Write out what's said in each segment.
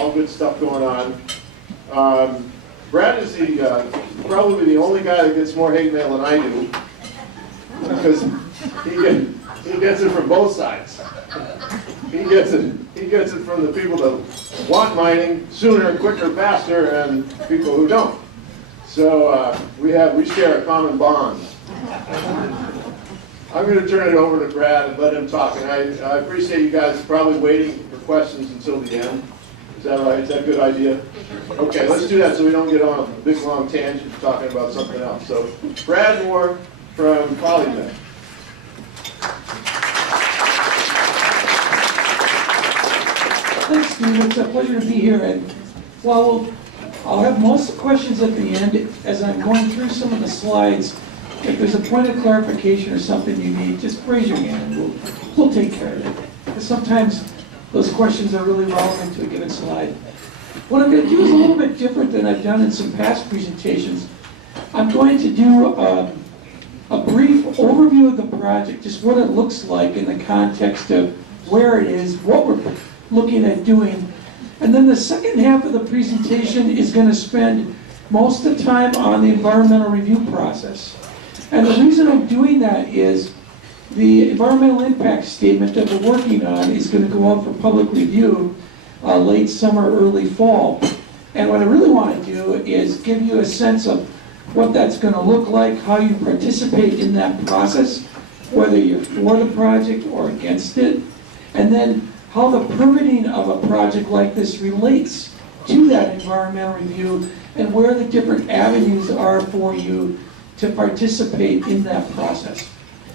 all good stuff going on. Brad is probably the only guy that gets more hate mail than I do, because he gets it from both sides. He gets it from the people that want mining sooner, quicker, faster, and people who don't. So we share a common bond. I'm going to turn it over to Brad and let him talk. And I appreciate you guys probably waiting for questions until the end. Is that right? Is that a good idea? Okay, let's do that so we don't get on a big long tangent talking about something else. So Brad Moore from Polymet. Thanks, Steve. It's a pleasure to be here. And while I'll have most of the questions at the end, as I'm going through some of the slides, if there's a point of clarification or something you need, just raise your hand and we'll take care of it. Because sometimes those questions are really relevant to a given slide. What I'm going to do is a little bit different than I've done in some past presentations. I'm going to do a brief overview of the project, just what it looks like in the context of where it is, what we're looking at doing. And then the second half of the presentation is going to spend most of the time on the environmental review process. And the reason I'm doing that is the environmental impact statement that we're working on is going to go out for public review late summer, early fall. And what I really want to do is give you a sense of what that's going to look like, how you participate in that process, whether you're for the project or against it, and then how the permitting of a project like this relates to that environmental review and where the different avenues are for you to participate in that process.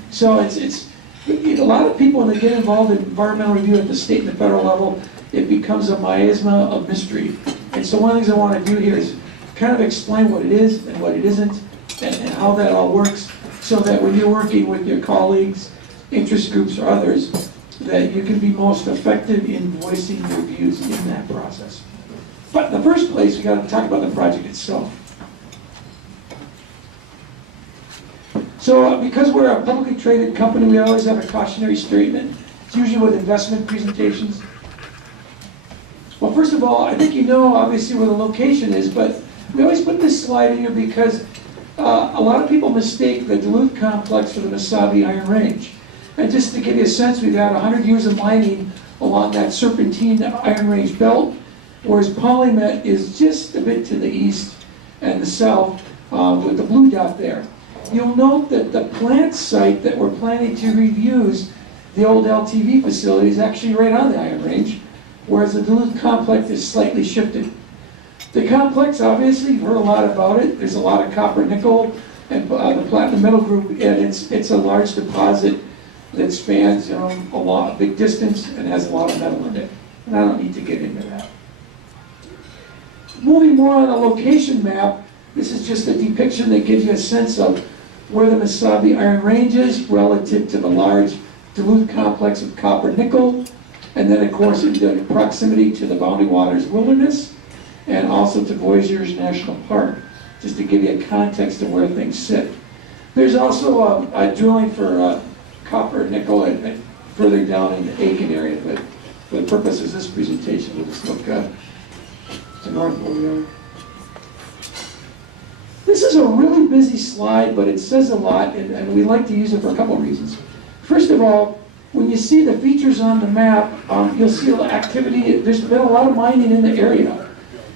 So it's a lot of people, when they get involved in environmental review at the state and the federal level, it becomes a miasma of mystery. And so one of the things I want to do here is kind of explain what it is and what it isn't and how that all works, so that when you're working with your colleagues, interest groups, or others, that you can be most effective in voicing your views in that process. But in the first place, we got to talk about the project itself. So because we're a publicly traded company, we always have a cautionary statement. It's usually with investment presentations. Well, first of all, I think you know obviously where the location is, but we always put this slide in here because a lot of people mistake the Duluth complex for the Mesabi Iron Range. And just to give you a sense, we've had 100 years of mining along that Serpentine Iron Range belt, whereas Polymet is just a bit to the east and the south with the blue dot there. You'll note that the plant site that we're planning to reuse, the old LTV facility, is actually right on the Iron Range, whereas the Duluth complex is slightly shifted. The complex, obviously, you've heard a lot about it. There's a lot of copper, nickel, and the platinum metal group, and it's a large deposit that spans, a big distance and has a lot of metal in it. And I don't need to get into that. Moving more on a location map, this is just a depiction that gives you a sense of where the Mesabi Iron Range is relative to the large Duluth complex of copper nickel, and then of course in the proximity to the Boundary Waters Wilderness and also to Voisers National Park, just to give you a context of where things sit. There's also a drilling for copper, nickel, and further down in the Aiken area, but for the purposes of this presentation, we'll just look to north where we are. This is a really busy slide, but it says a lot, and we like to use it for a couple of reasons. First of all, when you see the features on the map, you'll see activity. There's been a lot of mining in the area.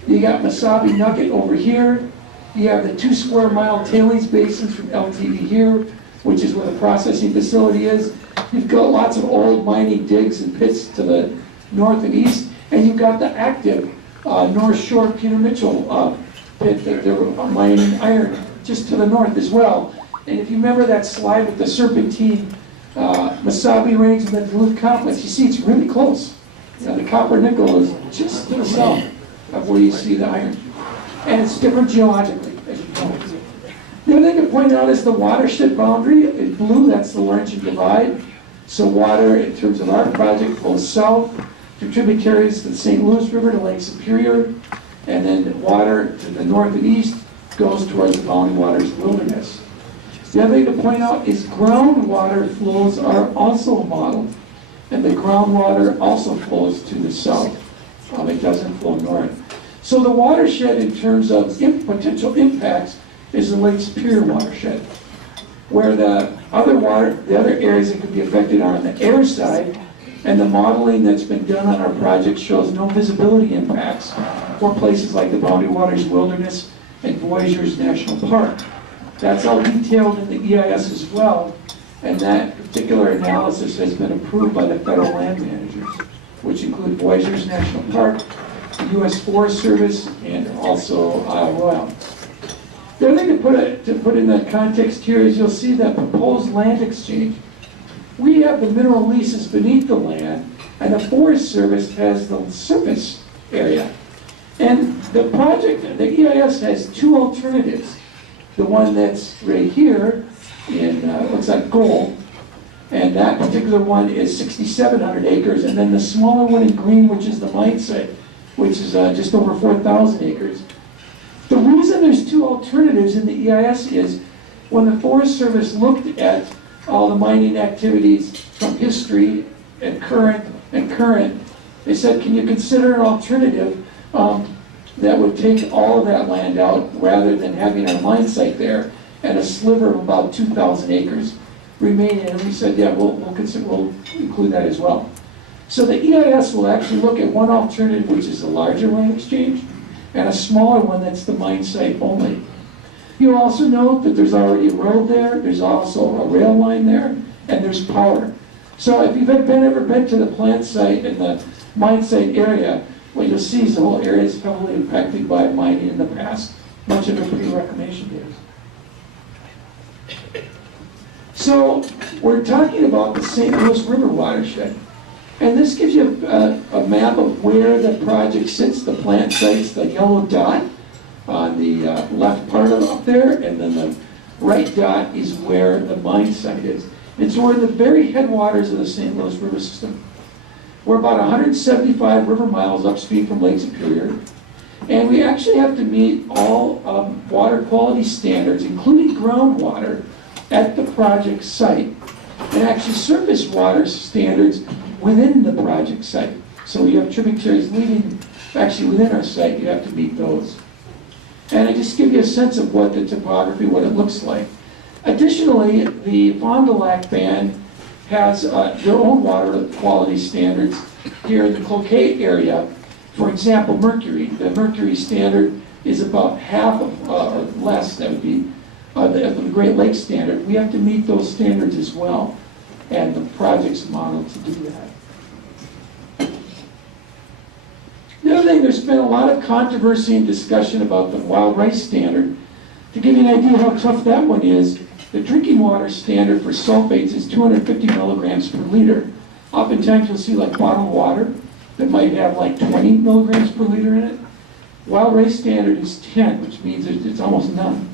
You got Mesabi Nugget over here. You have the 2 square mile tailings basins from LTV here, which is where the processing facility is. You've got lots of old mining digs and pits to the north and east, and you've got the active North Shore Peter Mitchell pit that they're mining iron just to the north as well. And if you remember that slide with the Serpentine Mesabi Range and the Duluth complex, you see it's really close. The copper nickel is just to the south of where you see the iron. And it's different geologically, as you know. The other thing to point out is the watershed boundary. In blue, that's the Laurentian Divide. So water, in terms of our project, flows south through tributaries to the St. Louis River to Lake Superior, and then water to the north and east goes towards the Boundary Waters Wilderness. The other thing to point out is groundwater flows are also modeled, and the groundwater also flows to the south It doesn't flow north. So the watershed in terms of potential impacts is the Lake Superior watershed, where the other areas that could be affected are on the air side, and the modeling that's been done on our project shows no visibility impacts for places like the Boundary Waters Wilderness and Voyageurs National Park. That's all detailed in the EIS as well, and that particular analysis has been approved by the federal land managers, which include Voyageurs National Park, the U.S. Forest Service, and also Royal. The other thing to put in that context here is you'll see that proposed land exchange. We have the mineral leases beneath the land, and the Forest Service has the surface area. And the project, the EIS has two alternatives. The one that's right here in, looks like gold, and that particular one is 6,700 acres, and then the smaller one in green, which is the mine site, which is just over 4,000 acres. The reason there's two alternatives in the EIS is when the Forest Service looked at all the mining activities from history and current, they said, can you consider an alternative that would take all of that land out rather than having our mine site there and a sliver of about 2,000 acres remaining? And we said, yeah, we'll include that as well. So the EIS will actually look at one alternative, which is the larger land exchange, and a smaller one that's the mine site only. You'll also note that there's already a road there, there's also a rail line there, and there's power. So if you've ever been to the plant site and the mine site area, what you'll see is the whole area is heavily impacted by mining in the past, much of it pre-reclamation days. So we're talking about the St. Louis River watershed. And this gives you a map of where the project sits. The plant site's the yellow dot on the left part of up there, and then the right dot is where the mine site is. And so we're in the very headwaters of the St. Louis River system. We're about 175 river miles upstream from Lake Superior, and we actually have to meet all water quality standards, including groundwater, at the project site, and actually surface water standards within the project site. So you have tributaries leading, actually within our site, you have to meet those. And I just give you a sense of what the topography, what it looks like. Additionally, the Fond du Lac Band has their own water quality standards here in the Cloquet area. For example, mercury. The mercury standard is about half of, or less, that would be, the Great Lakes standard. We have to meet those standards as well, and the project's modeled to do that. The other thing, there's been a lot of controversy and discussion about the wild rice standard. To give you an idea how tough that one is, the drinking water standard for sulfates is 250 milligrams per liter. Oftentimes you'll see like bottled water that might have like 20 milligrams per liter in it. Wild rice standard is 10, which means it's almost none.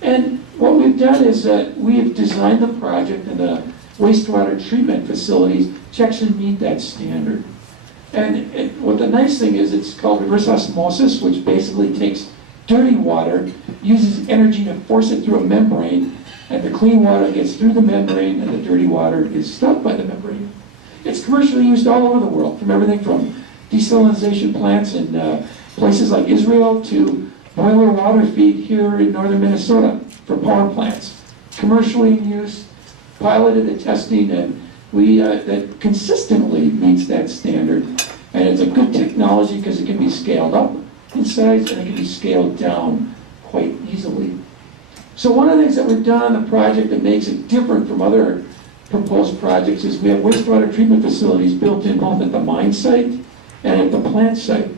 And what we've done is that we have designed the project and the wastewater treatment facilities to actually meet that standard. And what the nice thing is, it's called reverse osmosis, which basically takes dirty water, uses energy to force it through a membrane, and the clean water gets through the membrane, and the dirty water is stopped by the membrane. It's commercially used all over the world, from everything from desalination plants in places like Israel to boiler water feed here in northern Minnesota for power plants. Commercially in use, piloted the testing, and that consistently meets that standard. And it's a good technology because it can be scaled up in size and it can be scaled down quite easily. So one of the things that we've done on the project that makes it different from other proposed projects is we have wastewater treatment facilities built in both at the mine site and at the plant site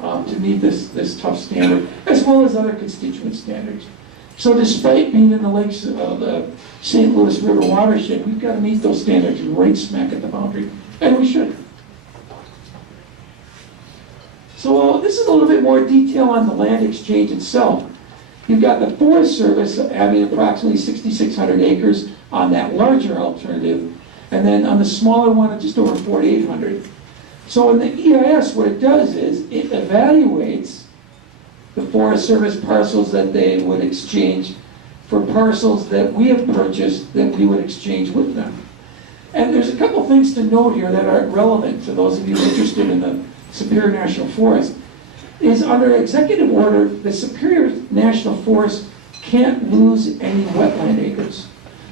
to meet this tough standard, as well as other constituent standards. So despite being in the lakes of the St. Louis River watershed, we've got to meet those standards right smack at the boundary, and we should. So this is a little bit more detail on the land exchange itself. You've got the Forest Service having approximately 6,600 acres on that larger alternative, and then on the smaller one, just over 4,800. So in the EIS, what it does is it evaluates the Forest Service parcels that they would exchange for parcels that we have purchased that we would exchange with them. And there's a couple things to note here that are relevant to those of you interested in the Superior National Forest, is under executive order, the Superior National Forest can't lose any wetland acres.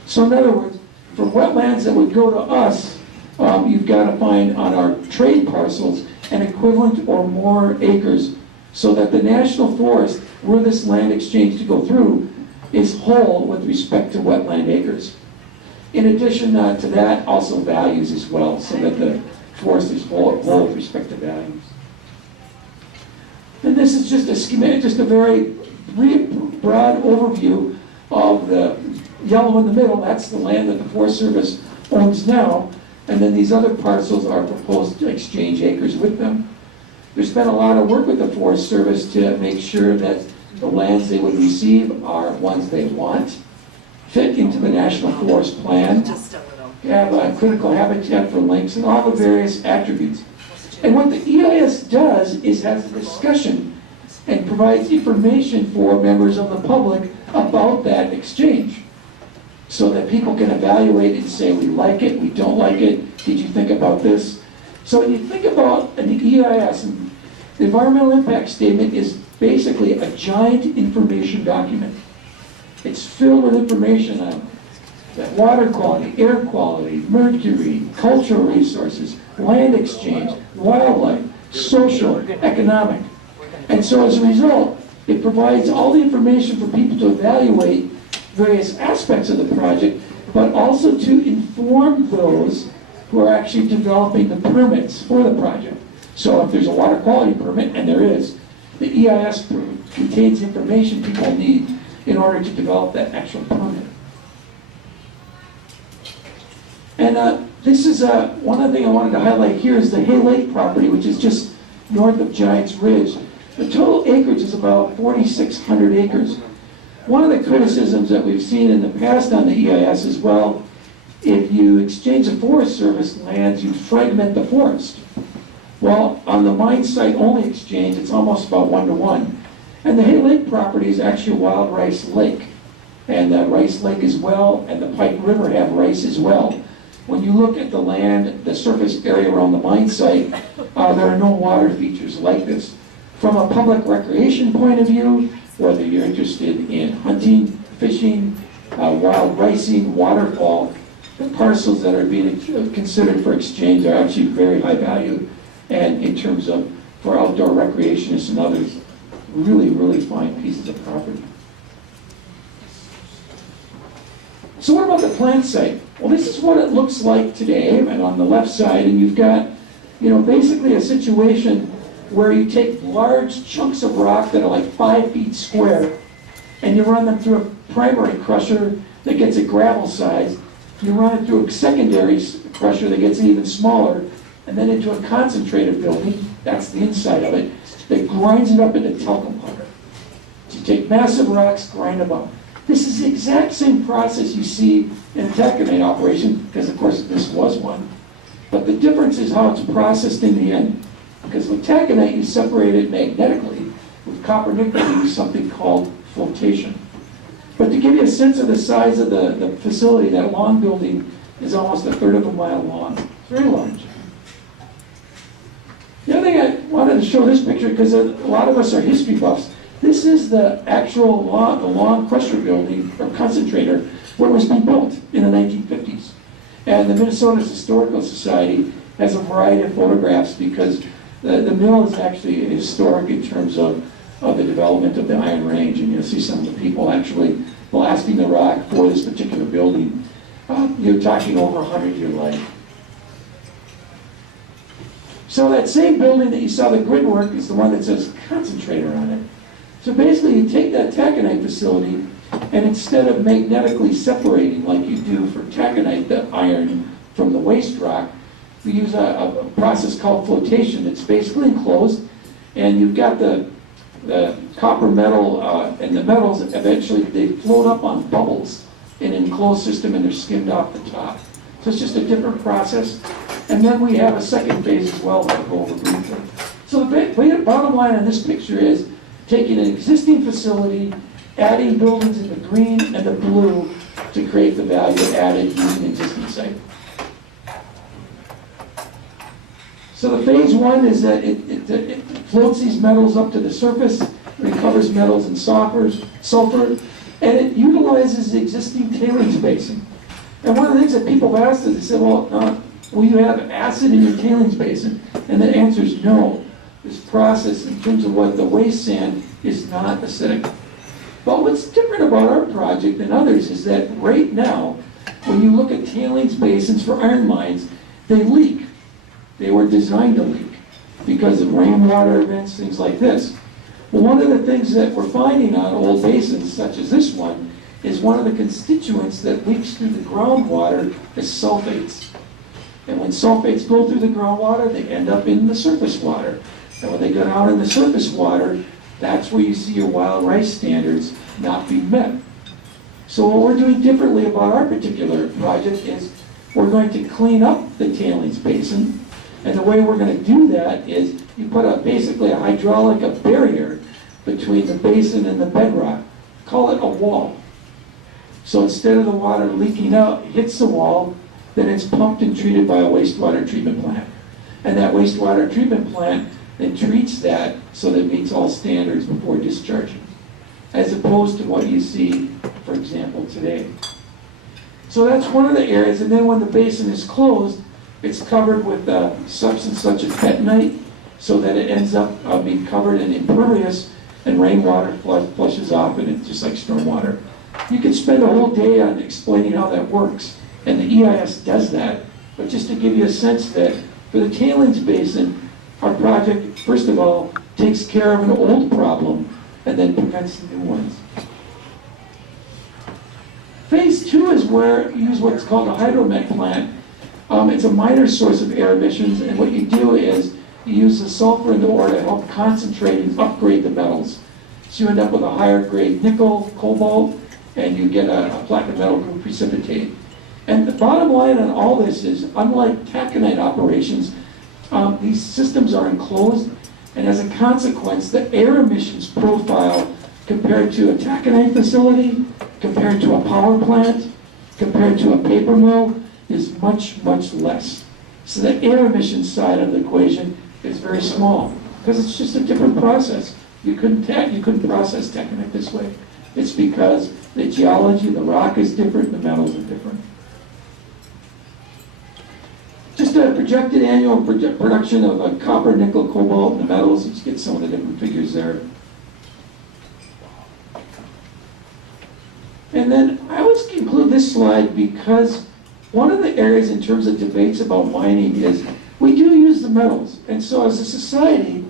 So in other words, for wetlands that would go to us, you've got to find on our trade parcels an equivalent or more acres so that the National Forest, were this land exchange to go through, is whole with respect to wetland acres. In addition to that, also values as well, so that the forest is whole with respect to values. And this is just a schematic, just a very broad overview of the yellow in the middle. That's the land that the Forest Service owns now. And then these other parcels are proposed to exchange acres with them. There's been a lot of work with the Forest Service to make sure that the lands they would receive are ones they want, fit into the National Forest Plan, have a critical habitat for lynx, and all the various attributes. And what the EIS does is has a discussion and provides information for members of the public about that exchange, so that people can evaluate and say, we like it, we don't like it, did you think about this? So when you think about an EIS, the environmental impact statement is basically a giant information document. It's filled with information on water quality, air quality, mercury, cultural resources, land exchange, wildlife, social, economic. And so as a result, it provides all the information for people to evaluate various aspects of the project, but also to inform those who are actually developing the permits for the project. So if there's a water quality permit, and there is, the EIS contains information people need in order to develop that actual permit. And this is one other thing I wanted to highlight here is the Hay Lake property, which is just north of Giants Ridge. The total acreage is about 4,600 acres. One of the criticisms that we've seen in the past on the EIS is, well, if you exchange the Forest Service lands, you fragment the forest. Well, on the mine site only exchange, it's almost about 1-to-1. And the Hay Lake property is actually a wild rice lake. And Rice Lake as well, and the Pike River have rice as well. When you look at the land, the surface area around the mine site, there are no water features like this. From a public recreation point of view, whether you're interested in hunting, fishing, wild ricing, waterfall, the parcels that are being considered for exchange are actually very high value. And in terms of, for outdoor recreationists and others, really, really fine pieces of property. So what about the plant site? Well, this is what it looks like today, and on the left side, and you've got, basically a situation where you take large chunks of rock that are like 5 feet square, and you run them through a primary crusher that gets a gravel size. You run it through a secondary crusher that gets even smaller, and then into a concentrated building, that's the inside of it, that grinds it up into talcum powder. So you take massive rocks, grind them up. This is the exact same process you see in a taconite operation, because of course this was one. But the difference is how it's processed in the end. Because with taconite, you separate it magnetically. With copper nickel, you use something called flotation. But to give you a sense of the size of the facility, that long building is almost 1/3 of a mile long. It's very large. The other thing I wanted to show this picture, because a lot of us are history buffs, this is the actual long crusher building, or concentrator, where it was being built in the 1950s. And the Minnesota Historical Society has a variety of photographs because the mill is actually historic in terms of the development of the Iron Range, and you'll see some of the people actually blasting the rock for this particular building. You're talking over 100-year life. So that same building that you saw the grid work is the one that says concentrator on it. So basically you take that taconite facility, and instead of magnetically separating like you do for taconite, the iron from the waste rock, we use a process called flotation that's basically enclosed, and you've got the copper metal and the metals, eventually they float up on bubbles in an enclosed system, and they're skimmed off the top. So it's just a different process. And then we have a second phase as well that I'll go over briefly. So the bottom line on this picture is taking an existing facility, adding buildings in the green and the blue to create the value added using an existing site. So the phase one is that it floats these metals up to the surface, recovers metals and sulfur, and it utilizes the existing tailings basin. And one of the things that people have asked is, they said, well, will you have acid in your tailings basin? And the answer is no. This process, in terms of what the waste sand, is not acidic. But what's different about our project than others is that right now, when you look at tailings basins for iron mines, they leak. They were designed to leak because of rainwater events, things like this. Well, one of the things that we're finding on old basins, such as this one, is one of the constituents that leaks through the groundwater is sulfates. And when sulfates go through the groundwater, they end up in the surface water. And when they go down in the surface water, that's where you see your wild rice standards not being met. So what we're doing differently about our particular project is we're going to clean up the tailings basin. And the way we're going to do that is you put basically a hydraulic barrier between the basin and the bedrock. Call it a wall. So instead of the water leaking out, it hits the wall, then it's pumped and treated by a wastewater treatment plant. And that wastewater treatment plant then treats that so that it meets all standards before discharging, as opposed to what you see, for example, today. So that's one of the areas, and then when the basin is closed, it's covered with a substance such as bentonite, so that it ends up being covered and impervious, and rainwater flushes off, and it's just like stormwater. You could spend a whole day on explaining how that works, and the EIS does that, but just to give you a sense that for the tailings basin, our project, first of all, takes care of an old problem and then prevents new ones. Phase two is where you use what's called a hydromet plant. It's a minor source of air emissions, and what you do is you use the sulfur in the ore to help concentrate and upgrade the metals. So you end up with a higher grade nickel, cobalt, and you get a platinum metal group precipitate. And the bottom line on all this is, unlike taconite operations, these systems are enclosed, and as a consequence, the air emissions profile compared to a taconite facility, compared to a power plant, compared to a paper mill, is much, much less. So the air emissions side of the equation is very small, because it's just a different process. You couldn't process taconite this way. It's because the geology, the rock is different, the metals are different. Just a projected annual production of copper, nickel, cobalt, and the metals. Let's get some of the different figures there. And then I always conclude this slide because one of the areas in terms of debates about mining is we do use the metals. And so as a society,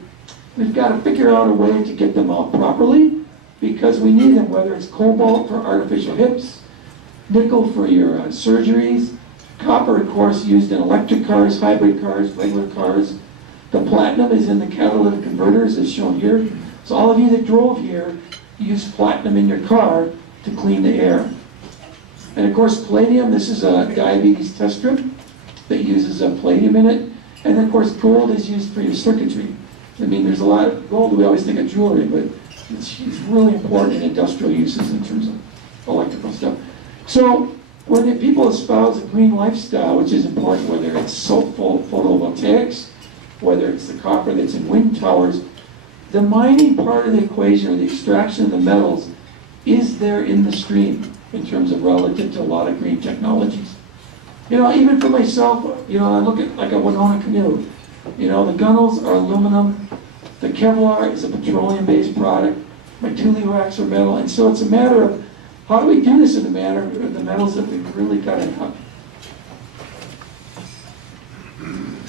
we've got to figure out a way to get them out properly because we need them, whether it's cobalt for artificial hips, nickel for your surgeries, copper, of course, used in electric cars, hybrid cars, regular cars. The platinum is in the catalytic converters, as shown here. So all of you that drove here used platinum in your car to clean the air. And of course, palladium, this is a diabetes test strip that uses palladium in it. And then, of course, gold is used for your circuitry. I mean, there's a lot of gold, we always think of jewelry, but it's really important in industrial uses in terms of electrical stuff. So when the people espouse a green lifestyle, which is important, whether it's photovoltaics, whether it's the copper that's in wind towers, the mining part of the equation, or the extraction of the metals, is there in the stream in terms of relative to a lot of green technologies. You know, even for myself, you know, I look at like a Winona canoe. You know, the gunnels are aluminum, the Kevlar is a petroleum-based product, my tule racks are metal, and so it's a matter of how do we do this in a manner of the metals that we've really got to have?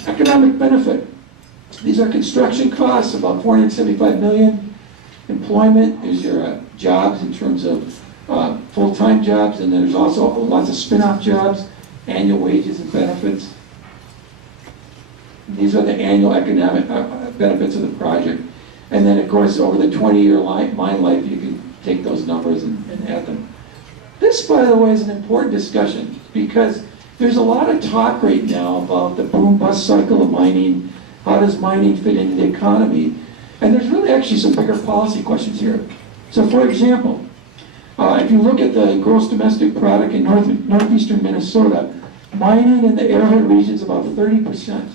Economic benefit. These are construction costs, about $475 million. Employment, there's your jobs in terms of full-time jobs, and then there's also lots of spin-off jobs, annual wages and benefits. These are the annual economic benefits of the project. And then, of course, over the 20-year mine life, you can take those numbers and add them. This, by the way, is an important discussion because there's a lot of talk right now about the boom-bust cycle of mining. How does mining fit into the economy? And there's really actually some bigger policy questions here. So, for example, if you look at the gross domestic product in northeastern Minnesota, mining in the arrowhead region is about 30%.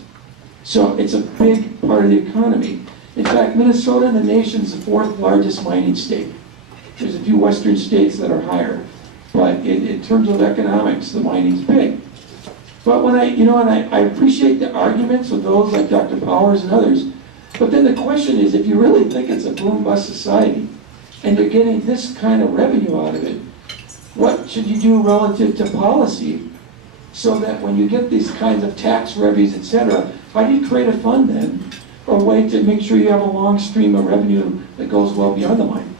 So it's a big part of the economy. In fact, Minnesota in the nation's the 4th largest mining state. There's a few western states that are higher. But in terms of economics, the mining's big. But when I appreciate the arguments of those like Dr. Powers and others, but then the question is, if you really think it's a boom-bust society, and you're getting this kind of revenue out of it, what should you do relative to policy so that when you get these kinds of tax revenues, et cetera, how do you create a fund then, or a way to make sure you have a long stream of revenue that goes well beyond the mine?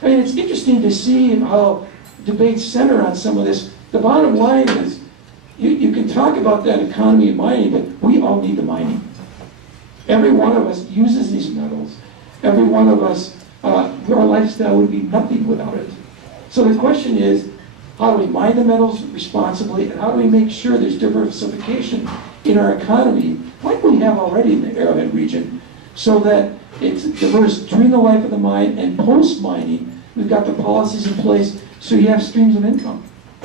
I mean, it's interesting to see how debates center on some of this. The bottom line is, you can talk about that economy of mining, but we all need the mining. Every one of us uses these metals. Every one of us, our lifestyle would be nothing without it. So the question is, how do we mine the metals responsibly, and how do we make sure there's diversification in our economy, like we have already in the Arrowhead region, so that it's diverse during the life of the mine and post-mining. We've got the policies in place so you have streams of income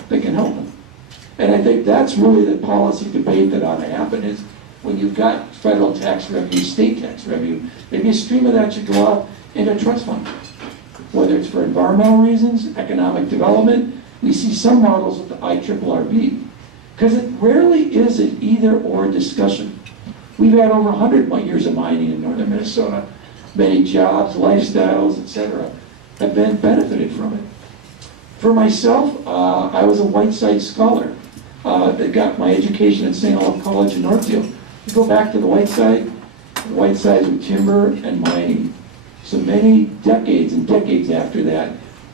that can help them. And I think that's really the policy debate that ought to happen, is when you've got federal tax revenue, state tax revenue, maybe a stream of that should go out into a trust fund, whether it's for environmental reasons, economic development. We see some models with the IRRB, because it rarely is an either-or discussion. We've had over 100 years of mining in northern Minnesota. Many jobs, lifestyles, etc. have been benefited from it. For myself, I was a Whiteside scholar that got my education at St. Olaf College in Northfield. You go back to the Whitesides were timber and mining. So many decades and decades after that,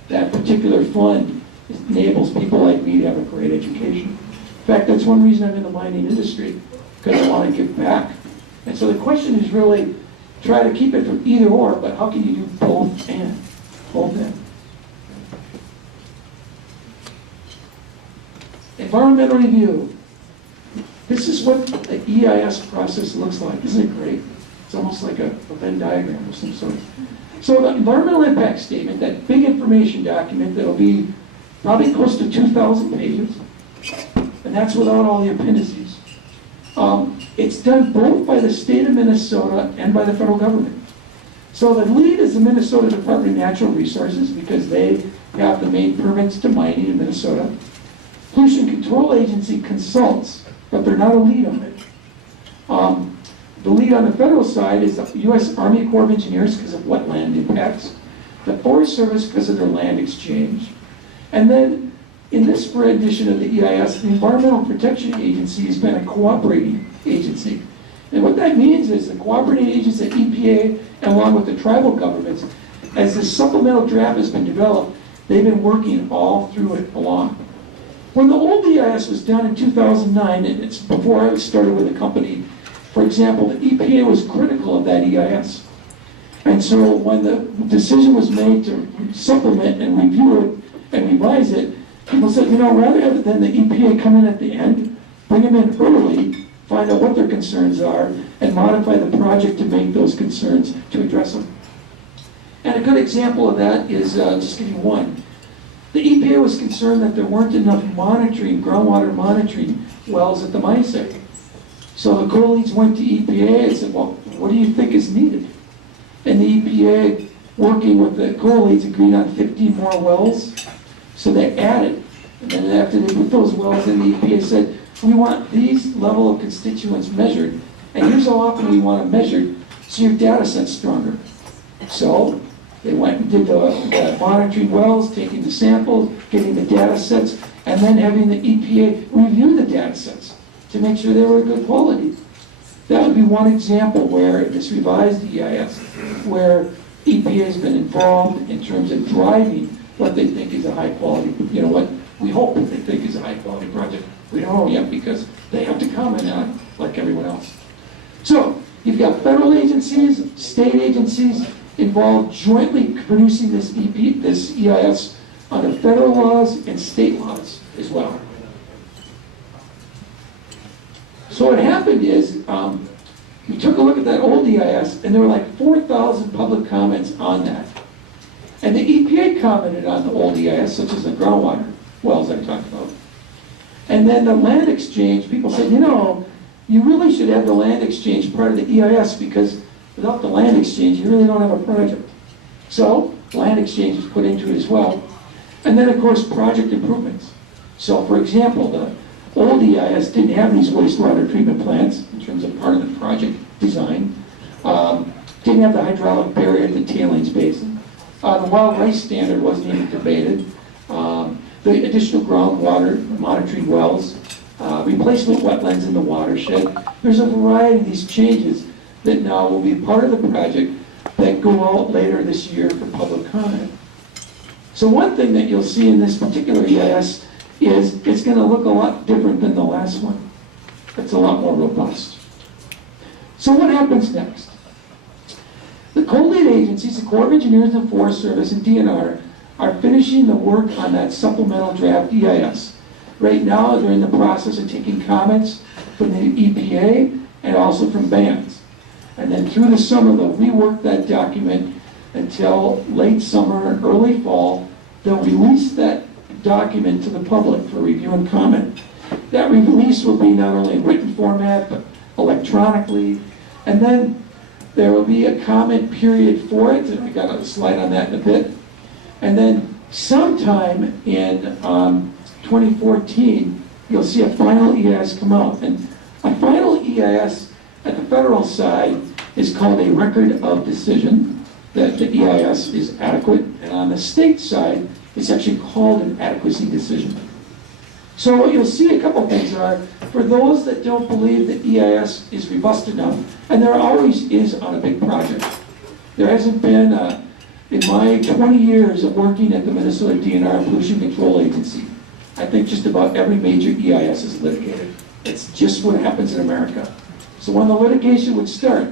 that particular fund enables people like me to have a great education. In fact, that's one reason I'm in the mining industry, because I want to give back. And so the question is really, try to keep it from either or, but how can you do both and? Both and. Environmental review. This is what the EIS process looks like. Isn't it great? It's almost like a Venn diagram of some sort. So the environmental impact statement, that big information document that'll be probably close to 2,000 pages, and that's without all the appendices. It's done both by the state of Minnesota and by the federal government. So the lead is the Minnesota Department of Natural Resources, because they have the main permits to mining in Minnesota. Pollution Control Agency consults, but they're not a lead on it. The lead on the federal side is the U.S. Army Corps of Engineers because of wetland impacts, the Forest Service because of their land exchange, and then in this edition of the EIS, the Environmental Protection Agency has been a cooperating agency. And what that means is the cooperating agency at EPA, along with the tribal governments, as this supplemental draft has been developed, they've been working all through it along. When the old EIS was done in 2009, and it's before I started with the company, for example, the EPA was critical of that EIS. And so when the decision was made to supplement and review it and revise it, people said, rather than the EPA come in at the end, bring them in early, find out what their concerns are, and modify the project to make those concerns, to address them. And a good example of that is, just give you one. The EPA was concerned that there weren't enough monitoring, groundwater monitoring wells at the mine site. So the coal leads went to EPA and said, well, what do you think is needed? And the EPA, working with the coal leads, agreed on 15 more wells. So they added. And then after they put those wells in, the EPA said, we want these level of constituents measured. And here's how often we want them measured, so your data set's stronger. So they went and did the monitoring wells, taking the samples, getting the data sets, and then having the EPA review the data sets to make sure they were good quality. That would be one example where this revised EIS, where EPA has been involved in terms of driving what they think is a high quality, what we hope they think is a high quality project. We don't know yet because they have to comment on it like everyone else. So you've got federal agencies, state agencies involved jointly producing this EIS under federal laws and state laws as well. So what happened is, we took a look at that old EIS, and there were like 4,000 public comments on that. And the EPA commented on the old EIS, such as the groundwater wells I talked about. And then the land exchange, people said, you really should have the land exchange part of the EIS, because without the land exchange, you really don't have a project. So land exchange is put into it as well. And then, of course, project improvements. So, for example, the old EIS didn't have these wastewater treatment plants in terms of part of the project design. Didn't have the hydraulic barrier at the tailings basin. The wild rice standard wasn't even debated. The additional groundwater monitoring wells, replacement wetlands in the watershed. There's a variety of these changes that now will be part of the project that go out later this year for public comment. So one thing that you'll see in this particular EIS is it's going to look a lot different than the last one. It's a lot more robust. So what happens next? The co-lead agencies, the Corps of Engineers and Forest Service and DNR, are finishing the work on that supplemental draft EIS. Right now, they're in the process of taking comments from the EPA and also from bands. And then through the summer, they'll rework that document until late summer and early fall. They'll release that document to the public for review and comment. That release will be not only in written format, but electronically. And then there will be a comment period for it, and I got a slide on that in a bit. And then sometime in 2014, you'll see a final EIS come out. And a final EIS at the federal side is called a record of decision, that the EIS is adequate. And on the state side, it's actually called an adequacy decision. So what you'll see a couple things are, for those that don't believe that EIS is robust enough, and there always is on a big project. There hasn't been, in my 20 years of working at the Minnesota DNR Pollution Control Agency, I think just about every major EIS is litigated. It's just what happens in America. So when the litigation would start,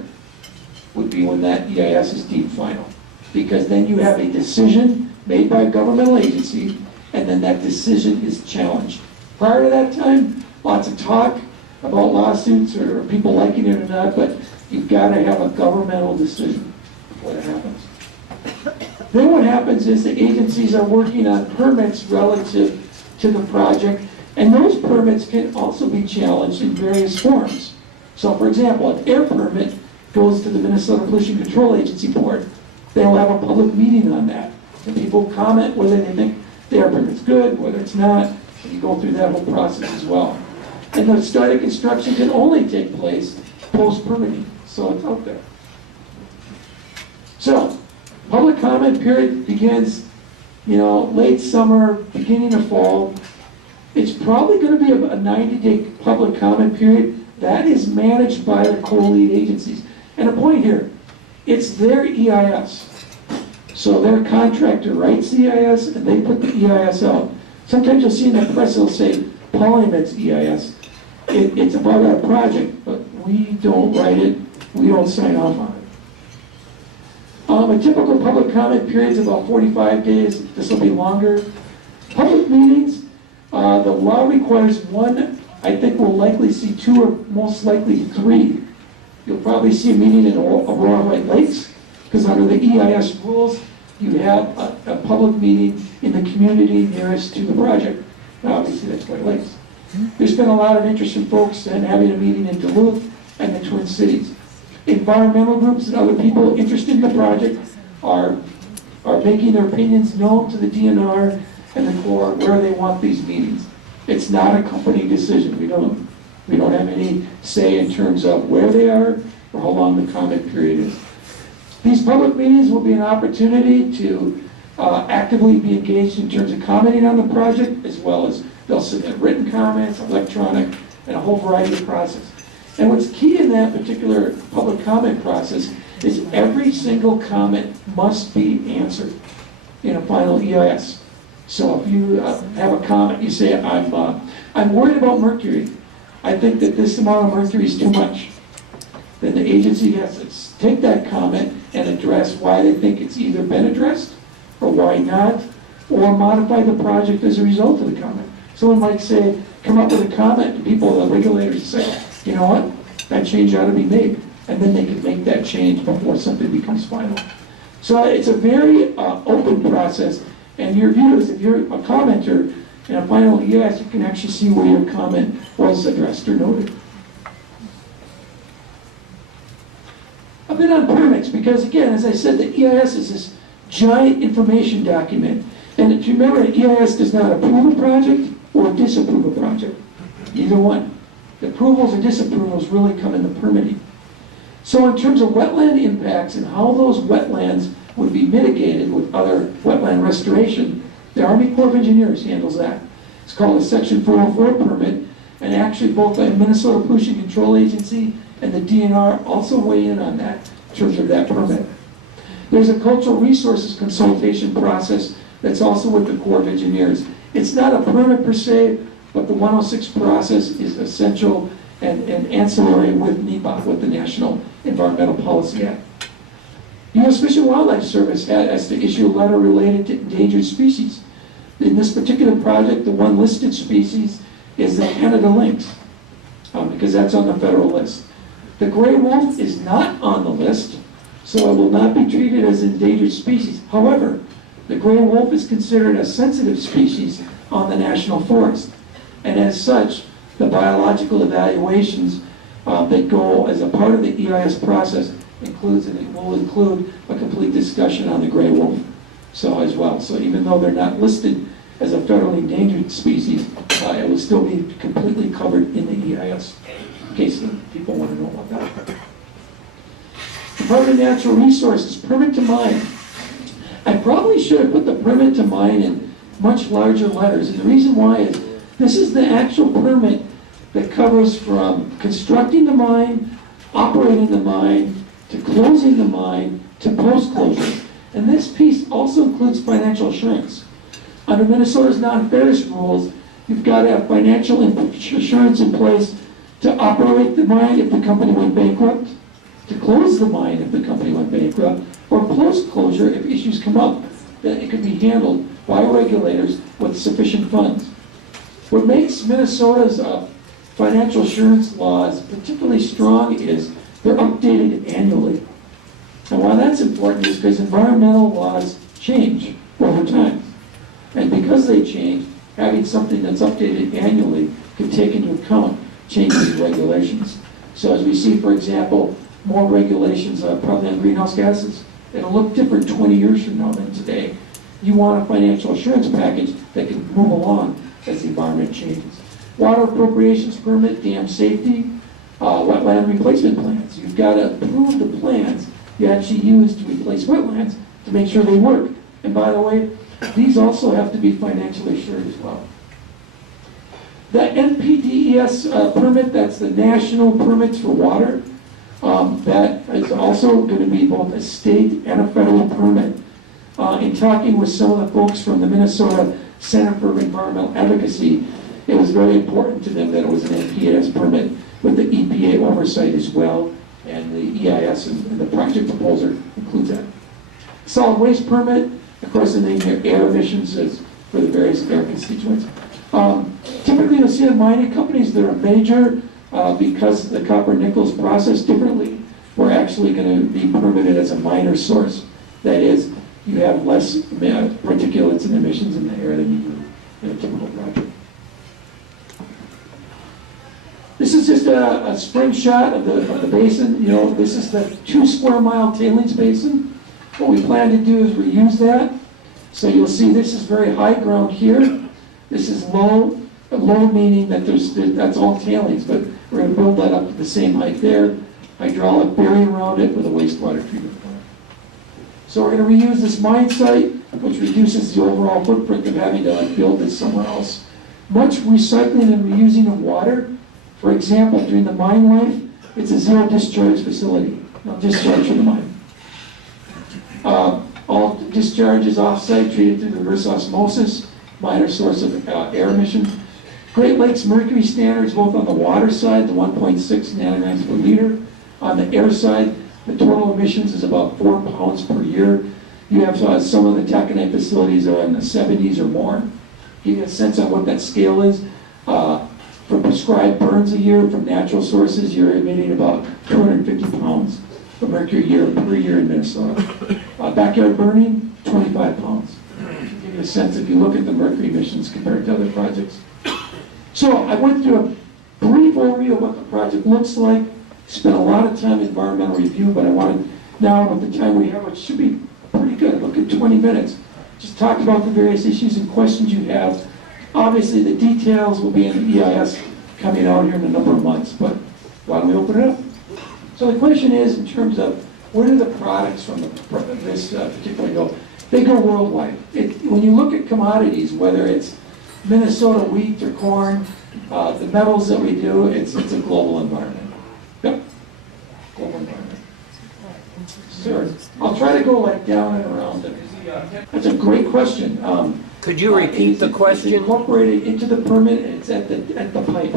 would be when that EIS is deemed final. Because then you have a decision made by a governmental agency, and then that decision is challenged. Prior to that time, lots of talk about lawsuits or people liking it or not, but you've got to have a governmental decision before that happens. Then what happens is the agencies are working on permits relative to the project, and those permits can also be challenged in various forms. So for example, an air permit goes to the Minnesota Pollution Control Agency Board. They will have a public meeting on that, and people comment whether they think the air permit's good, whether it's not, and you go through that whole process as well. And the start of construction can only take place post-permitting, so it's out there. So, public comment period begins, late summer, beginning of fall. It's probably going to be a 90-day public comment period. That is managed by the co-lead agencies. And a point here, it's their EIS. So their contractor writes the EIS and they put the EIS out. Sometimes you'll see in the press, they'll say Polymet's EIS. It's about our project, but we don't write it, we don't sign off on it. A typical public comment period is about 45 days. This will be longer. Public meetings, the law requires one. I think we'll likely see 2 or most likely 3. You'll probably see a meeting in Aurora White Lakes, because under the EIS rules, you have a public meeting in the community nearest to the project. Now, obviously, that's White Lakes. There's been a lot of interest in folks in having a meeting in Duluth and the Twin Cities. Environmental groups and other people interested in the project are making their opinions known to the DNR and the Corps where they want these meetings. It's not a company decision. We don't have any say in terms of where they are or how long the comment period is. These public meetings will be an opportunity to actively be engaged in terms of commenting on the project, as well as they'll submit written comments, electronic, and a whole variety of process. And what's key in that particular public comment process is every single comment must be answered in a final EIS. So if you have a comment, you say, I'm worried about mercury. I think that this amount of mercury is too much. Then the agency has to take that comment and address why they think it's either been addressed or why not, or modify the project as a result of the comment. Someone might say, come up with a comment, and people, the regulators say, you know what, that change ought to be made. And then they can make that change before something becomes final. So it's a very open process, and your view is if you're a commenter in a final EIS, you can actually see where your comment was addressed or noted. a bit on permits, because again, as I said, the EIS is this giant information document. And if you remember, the EIS does not approve a project or disapprove a project. Either one. The approvals or disapprovals really come in the permitting. So in terms of wetland impacts and how those wetlands would be mitigated with other wetland restoration, the Army Corps of Engineers handles that. It's called a Section 404 permit, and actually both the Minnesota Pollution Control Agency and the DNR also weigh in on that in terms of that permit. There's a cultural resources consultation process that's also with the Corps of Engineers. It's not a permit per se, but the 106 process is essential and ancillary with NEPA, with the National Environmental Policy Act. U.S. Fish and Wildlife Service has to issue a letter related to endangered species. In this particular project, the one listed species is the Canada lynx, because that's on the federal list. The gray wolf is not on the list, so it will not be treated as an endangered species. However, the gray wolf is considered a sensitive species on the national forest. And as such, the biological evaluations that go as a part of the EIS process will include a complete discussion on the gray wolf as well. So even though they're not listed as a federally endangered species, it will still be completely covered in the EIS, in case people want to know about that. Department of Natural Resources, permit to mine. I probably should have put the permit to mine in much larger letters, and the reason why is this is the actual permit that covers from constructing the mine, operating the mine, to closing the mine, to post-closure. And this piece also includes financial assurance. Under Minnesota's non-fairness rules, you've got to have financial assurance in place to operate the mine if the company went bankrupt, to close the mine if the company went bankrupt, or post-closure if issues come up, that it can be handled by regulators with sufficient funds. What makes Minnesota's financial assurance laws particularly strong is they're updated annually. And why that's important is because environmental laws change over time. And because they change, having something that's updated annually can take into account changes in regulations. So as we see, for example, more regulations probably on greenhouse gases, it'll look different 20 years from now than today. You want a financial assurance package that can move along as the environment changes. Water appropriations permit, dam safety, wetland replacement plans. You've got to approve the plans you actually use to replace wetlands to make sure they work. And by the way, these also have to be financially assured as well. The NPDES permit, that's the national permits for water, that is also going to be both a state and a federal permit. In talking with some of the folks from the Minnesota Center for Environmental Advocacy, it was very important to them that it was an NPDES permit with the EPA oversight as well, and the EIS and the project proposer includes that. Solid waste permit, of course, the name here, air emissions is for the various air constituents. Typically, you'll see in mining companies that are major, because the copper nickel is processed differently, we're actually going to be permitted as a minor source. That is, you have less particulates and emissions in the air than you do in a typical project. This is just a spring shot of the basin. You know, this is the 2 square mile tailings basin. What we plan to do is reuse that. So you'll see this is very high ground here. This is low. Low meaning that that's all tailings, but we're going to build that up to the same height there. Hydraulic barrier around it with a wastewater treatment plant. So we're going to reuse this mine site, which reduces the overall footprint of having to build this somewhere else. Much recycling and reusing of water. For example, during the mine life, it's a zero discharge facility. No discharge from the mine. All discharge is off-site, treated through reverse osmosis, minor source of air emissions. Great Lakes mercury standards, both on the water side, the 1.6 nanograms per liter. On the air side, the total emissions is about 4 pounds per year. You have some of the taconite facilities are in the 70s or more. Give you a sense of what that scale is. For prescribed burns a year from natural sources, you're emitting about 250 pounds of mercury per year in Minnesota. Backyard burning, 25 pounds. To give you a sense, if you look at the mercury emissions compared to other projects. So I went through a brief overview of what the project looks like. Spent a lot of time in environmental review, but I wanted Now, with the time we have, which should be pretty good, look at 20 minutes, just talk about the various issues and questions you have. Obviously, the details will be in the EIS coming out here in a number of months, but why don't we open it up? So the question is, in terms of where do the products from this particular go? They go worldwide. When you look at commodities, whether it's Minnesota wheat or corn, the metals that we do, it's a global environment. Yep, global environment. Sure. I'll try to go like down and around it. That's a great question. Could you repeat the question? It's incorporated into the permit. It's at the pipe.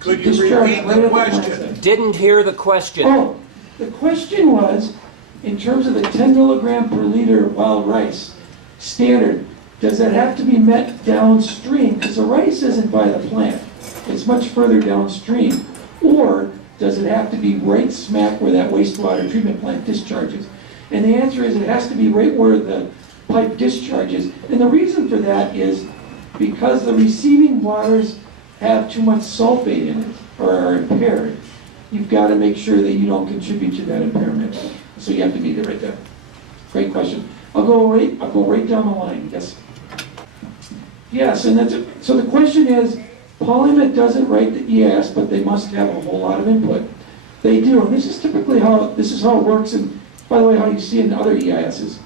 Could you Discharge repeat right the at question? plant. Didn't hear the question. Oh, the question was, in terms of the 10 milligram per liter wild rice standard, does that have to be met downstream? Because the rice isn't by the plant. It's much further downstream. Or does it have to be right smack where that wastewater treatment plant discharges? And the answer is it has to be right where the pipe discharges. And the reason for that is because the receiving waters have too much sulfate in it or are impaired. You've got to make sure that you don't contribute to that impairment. So you have to meet it right there. Great question. I'll go right down the line. Yes. Yes, and that's it. So the question is, Polymet doesn't write the EIS, but they must have a whole lot of input. They do, and this is typically how it works, and by the way, how you see it in other EISs.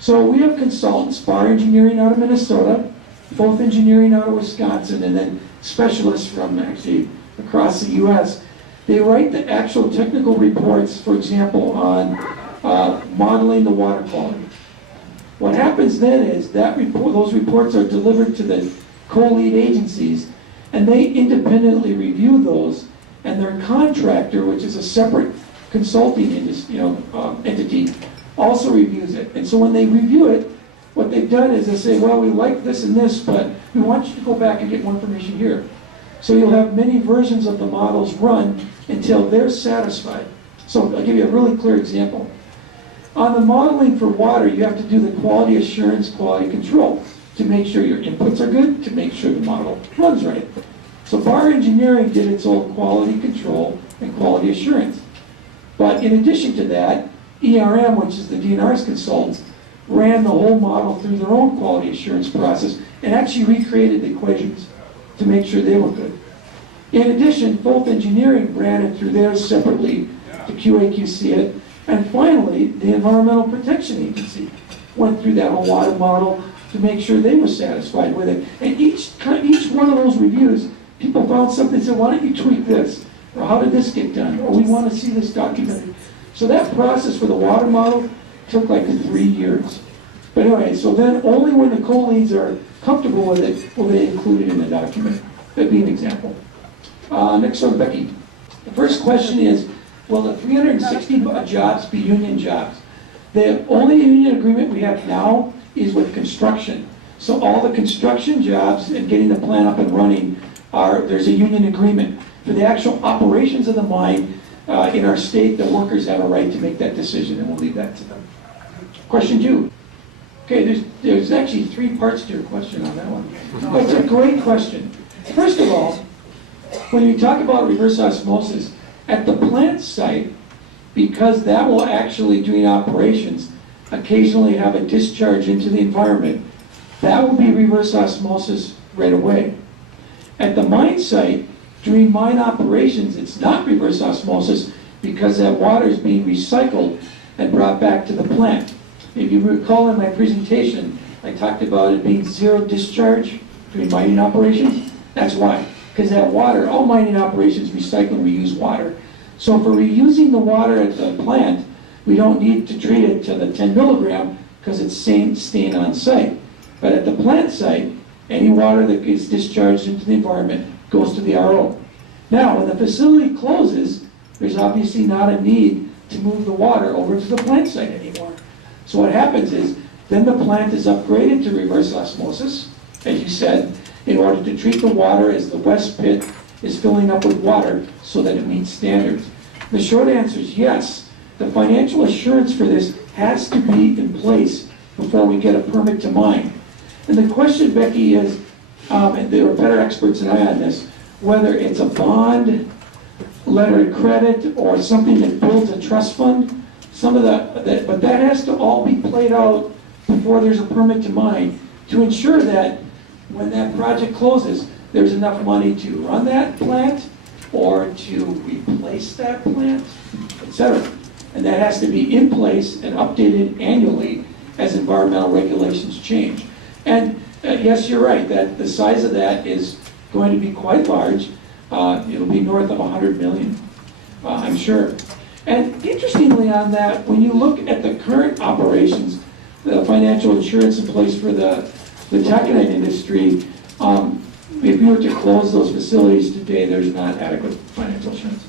So we have consultants, Bar Engineering out of Minnesota, Fourth Engineering out of Wisconsin, and then specialists from actually across the U.S. They write the actual technical reports, for example, on modeling the water quality. What happens then is those reports are delivered to the co-lead agencies, and they independently review those, and their contractor, which is a separate consulting entity, also reviews it. And so when they review it, what they've done is they say, well, we like this and this, but we want you to go back and get more information here. So you'll have many versions of the models run until they're satisfied. So I'll give you a really clear example. On the modeling for water, you have to do the quality assurance, quality control to make sure your inputs are good, to make sure the model runs right. So Bar Engineering did its own quality control and quality assurance. But in addition to that, ERM, which is the DNR's consultants, ran the whole model through their own quality assurance process and actually recreated the equations to make sure they were good. In addition, Fourth Engineering ran it through theirs separately to QA/QC it. And finally, the Environmental Protection Agency went through that whole water model to make sure they were satisfied with it. And each one of those reviews, people found something and said, why don't you tweak this? Or how did this get done? Or we want to see this documented. So that process for the water model took like 3 years. But anyway, so then only when the co-leads are comfortable with it will they include it in the document. That'd be an example. Next one, Becky. The first question is, will the 360 jobs be union jobs? The only union agreement we have now is with construction. So all the construction jobs and getting the plant up and running there's a union agreement. For the actual operations of the mine, in our state, the workers have a right to make that decision, and we'll leave that to them. Question 2. Okay, there's actually 3 parts to your question on that one. But it's a great question. First of all, when you talk about reverse osmosis, at the plant site, because that will actually, during operations, occasionally have a discharge into the environment, that will be reverse osmosis right away. At the mine site, during mine operations, it's not reverse osmosis because that water is being recycled and brought back to the plant. If you recall in my presentation, I talked about it being zero discharge during mining operations. That's why. Because that water, all mining operations recycle and reuse water. So for reusing the water at the plant, we don't need to treat it to the 10 milligram because it's staying on site. But at the plant site, any water that gets discharged into the environment goes to the RO. Now, when the facility closes, there's obviously not a need to move the water over to the plant site anymore. So what happens is, then the plant is upgraded to reverse osmosis, as you said, in order to treat the water as the west pit is filling up with water so that it meets standards. The short answer is yes. The financial assurance for this has to be in place before we get a permit to mine. And the question, Becky, is, and there are better experts than I on this, whether it's a bond, letter of credit, or something that builds a trust fund, some of but that has to all be played out before there's a permit to mine to ensure that when that project closes, there's enough money to run that plant or to replace that plant, etc. And that has to be in place and updated annually as environmental regulations change. And yes, you're right, that the size of that is going to be quite large. It'll be north of 100 million, I'm sure. And interestingly on that, when you look at the current operations, the financial insurance in place for the taconite industry, if you were to close those facilities today, there's not adequate financial insurance.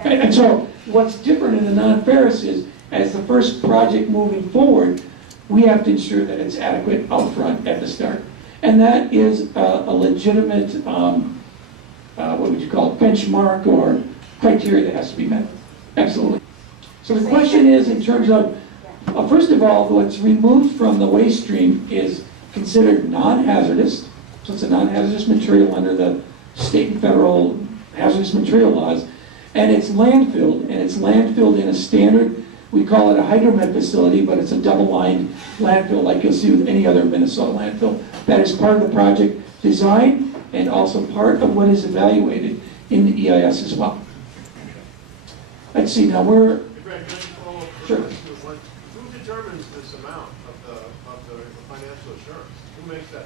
And so what's different in the non-ferrous is, as the first project moving forward, we have to ensure that it's adequate out front at the start. And that is a legitimate, what would you call it, benchmark or criteria that has to be met. Absolutely. So the question is, in terms of, first of all, what's removed from the waste stream is considered non-hazardous. So it's a non-hazardous material under the state and federal hazardous material laws. And it's landfilled, in a standard, we call it a hydromet facility, but it's a double-lined landfill like you'll see with any other Minnesota landfill. That is part of the project design and also part of what is evaluated in the EIS as well. Let's see, now we're... Greg, can I follow up? Sure. Who determines this amount of the financial assurance? Who makes that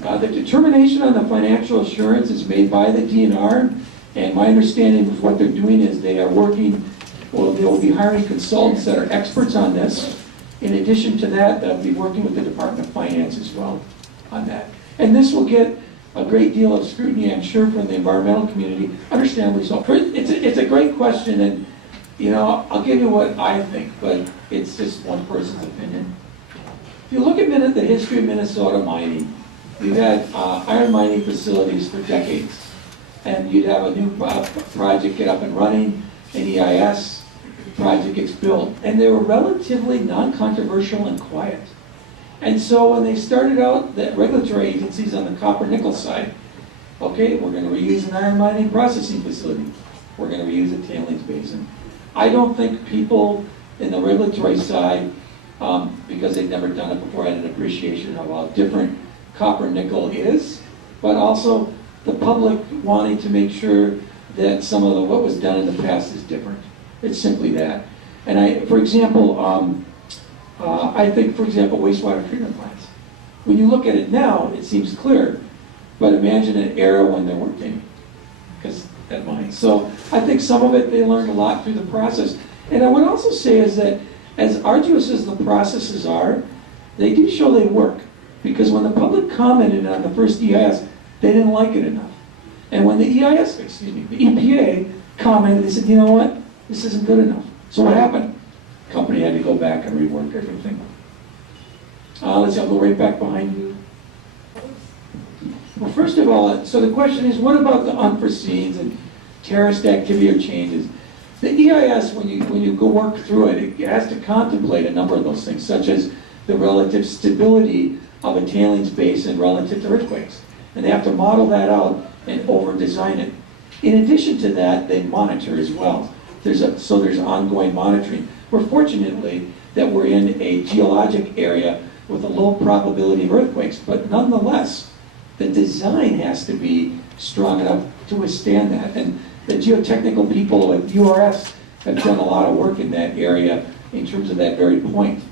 determination? The determination on the financial assurance is made by the DNR, and my understanding of what they're doing is they are working, well, they will be hiring consultants that are experts on this. In addition to that, they'll be working with the Department of Finance as well on that. And this will get a great deal of scrutiny, I'm sure, from the environmental community, understandably so. It's a great question, and you know, I'll give you what I think, but it's just one person's opinion. If you look at the history of Minnesota mining, we've had iron mining facilities for decades. And you'd have a new project get up and running, an EIS project gets built. And they were relatively non-controversial and quiet. And so when they started out, the regulatory agencies on the copper nickel side, okay, we're going to reuse an iron mining processing facility. We're going to reuse a tailings basin. I don't think people in the regulatory side, because they've never done it before, had an appreciation of how different copper nickel is, but also the public wanting to make sure that some of what was done in the past is different. It's simply that. And I think, for example, wastewater treatment plants. When you look at it now, it seems clear, but imagine an era when there weren't any, because that mine. So I think some of it, they learned a lot through the process. And I would also say is that as arduous as the processes are, they do show they work. Because when the public commented on the first EIS, they didn't like it enough. And when the the EPA commented, they said, you know what, this isn't good enough. So what happened? The company had to go back and rework everything. I'll go right back behind you. Well, first of all, so the question is, what about the unforeseens and terrorist activity or changes? The EIS, when you go work through it, it has to contemplate a number of those things, such as the relative stability of a tailings basin relative to earthquakes. And they have to model that out and over-design it. In addition to that, they monitor as well. There's ongoing monitoring. We're fortunately that we're in a geologic area with a low probability of earthquakes, but nonetheless, the design has to be strong enough to withstand that. And the geotechnical people at URS have done a lot of work in that area in terms of that very point.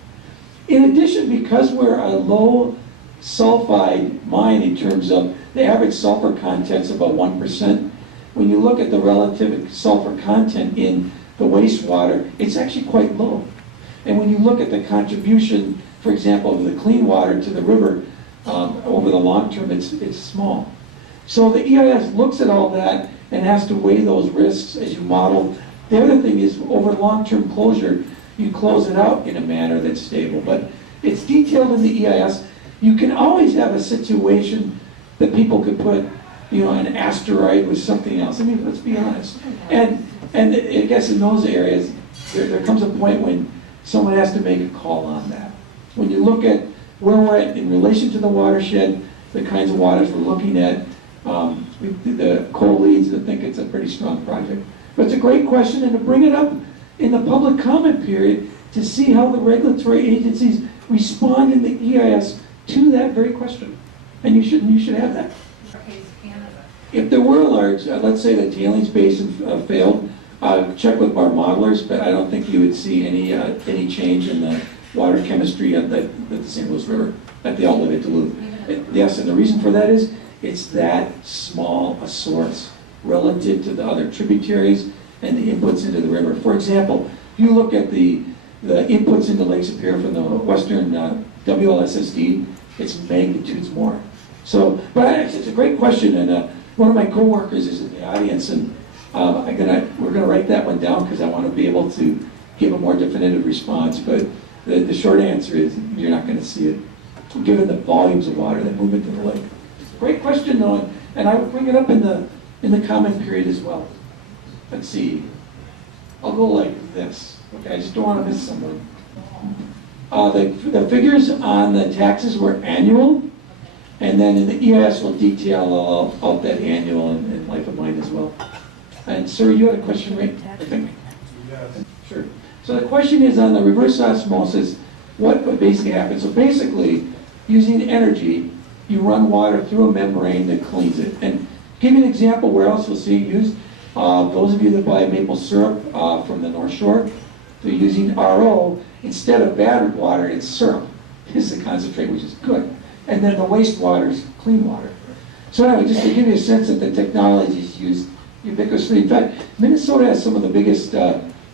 In addition, because we're a low sulfide mine in terms of the average sulfur content's about 1%, when you look at the relative sulfur content in the wastewater, it's actually quite low. And when you look at the contribution, for example, of the clean water to the river, over the long term, it's small. So the EIS looks at all that and has to weigh those risks as you model. The other thing is, over long-term closure, you close it out in a manner that's stable. But it's detailed in the EIS. You can always have a situation that people could put, an asteroid with something else. I mean, let's be honest. And I guess in those areas, there comes a point when someone has to make a call on that. When you look at where we're at in relation to the watershed, the kinds of waters we're looking at, the coal leads that think it's a pretty strong project. But it's a great question, and to bring it up in the public comment period to see how the regulatory agencies respond in the EIS to that very question. And you should have that. If there were a large, let's say the tailings basin failed, check with our modelers, but I don't think you would see any change in the water chemistry at the St. Louis River, at the outlet at Duluth. Yes, and the reason for that is it's that small a source relative to the other tributaries and the inputs into the river. For example, if you look at the inputs into Lake Superior from the western WLSSD, it's magnitudes more. So, but it's a great question, and one of my coworkers is in the audience, and we're gonna write that one down because I want to be able to give a more definitive response. But the short answer is you're not going to see it, given the volumes of water that move into the lake. Great question, though, and I would bring it up in the comment period as well. Let's see. I'll go like this. Okay, I just don't want to miss someone. The figures on the taxes were annual, and then in the EIS will detail out that annual and life of mine as well. And sir, you had a question, right? I think. Yes. Sure. So the question is on the reverse osmosis, what basically happens? So basically, using energy, you run water through a membrane that cleans it. And give me an example where else you'll see it used. Those of you that buy maple syrup from the North Shore, they're using RO. Instead of battered water, it's syrup. This is a concentrate, which is good. And then the wastewater is clean water. So anyway, just to give you a sense that the technology is used ubiquitously. In fact, Minnesota has some of the biggest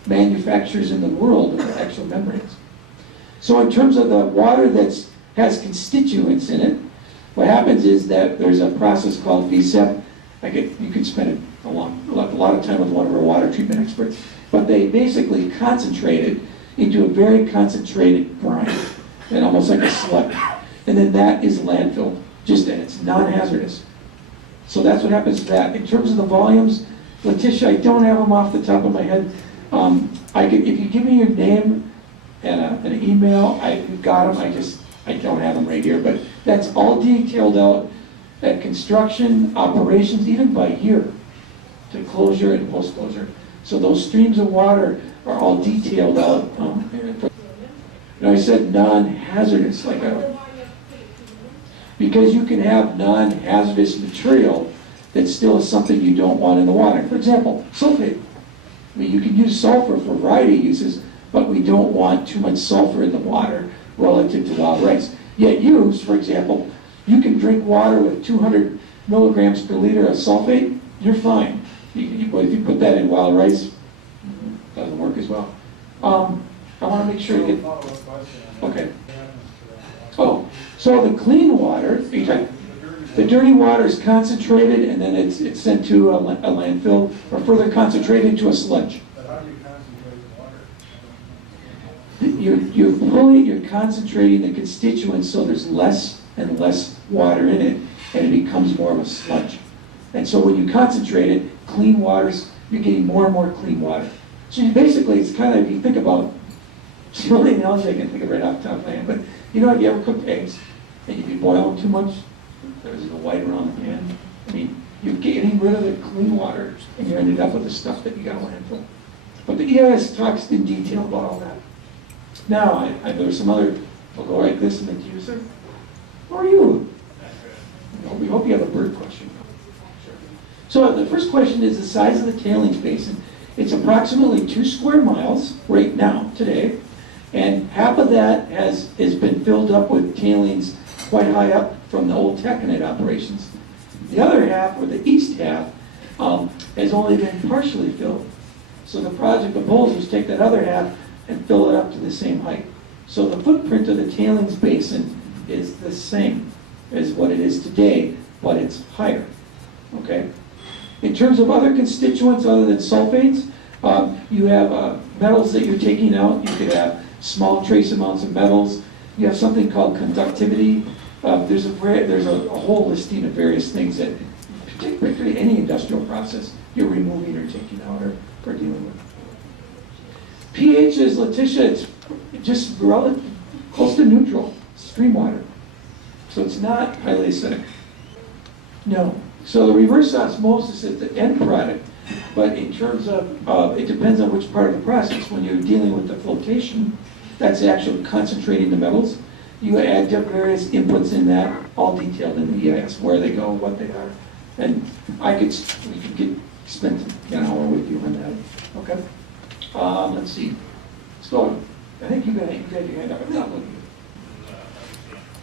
manufacturers in the world of actual membranes. So in terms of the water that has constituents in it, what happens is that there's a process called VSEP. You could spend a lot of time with one of our water treatment experts, but they basically concentrate it into a very concentrated brine, and almost like a sludge. And then that is landfill, and it's non-hazardous. So that's what happens to that. In terms of the volumes, Letitia, I don't have them off the top of my head. If you give me your name and an email, I've got them. I don't have them right here, but that's all detailed out at construction, operations, even by year, to closure and post-closure. So those streams of water are all detailed out. I said non-hazardous, because you can have non-hazardous material that still is something you don't want in the water. For example, sulfate. I mean, you can use sulfur for a variety of uses, but we don't want too much sulfur in the water relative to wild rice. Yet use, for example, you can drink water with 200 milligrams per liter of sulfate, you're fine. But if you put that in wild rice, it doesn't work as well. I want to make sure you get... Okay. Oh, so the clean water, the dirty water is concentrated and then it's sent to a landfill or further concentrated to a sludge. But how do you concentrate the water? You're concentrating the constituents so there's less and less water in it and it becomes more of a sludge. And so when you concentrate it, clean waters, you're getting more and more clean water. So basically it's kind of, if you think about, it's the only analogy I can think of right off the top of my head, but you know, have you ever cooked eggs and you boil them too much? There's a white around the pan. I mean, you're getting rid of the clean water and you ended up with the stuff that you got to landfill. But the EIS talks in detail about all that. Now, there's some other, I'll go like this and then to you, sir. How are you? We hope you have a bird question. Sure. So the first question is the size of the tailings basin. It's approximately 2 square miles right now, today. And half of that has been filled up with tailings quite high up from the old Taconite operations. The other half, or the east half, has only been partially filled. So the project proposals take that other half and fill it up to the same height. So the footprint of the tailings basin is the same as what it is today, but it's higher, okay? In terms of other constituents other than sulfates, you have metals that you're taking out. You could have small trace amounts of metals. You have something called conductivity. There's a whole listing of various things that, particularly any industrial process, you're removing or taking out or dealing with. pH is, Letitia, it's just close to neutral, stream water. So it's not highly acidic. No. So the reverse osmosis is the end product But in terms of, it depends on which part of the process. When you're dealing with the flotation, that's actually concentrating the metals. You add different various inputs in that, all detailed in the EIS, where they go, what they are. And we could spend an hour with you on that. Okay? Let's see. Let's go. I think you got your hand up. I'm not looking.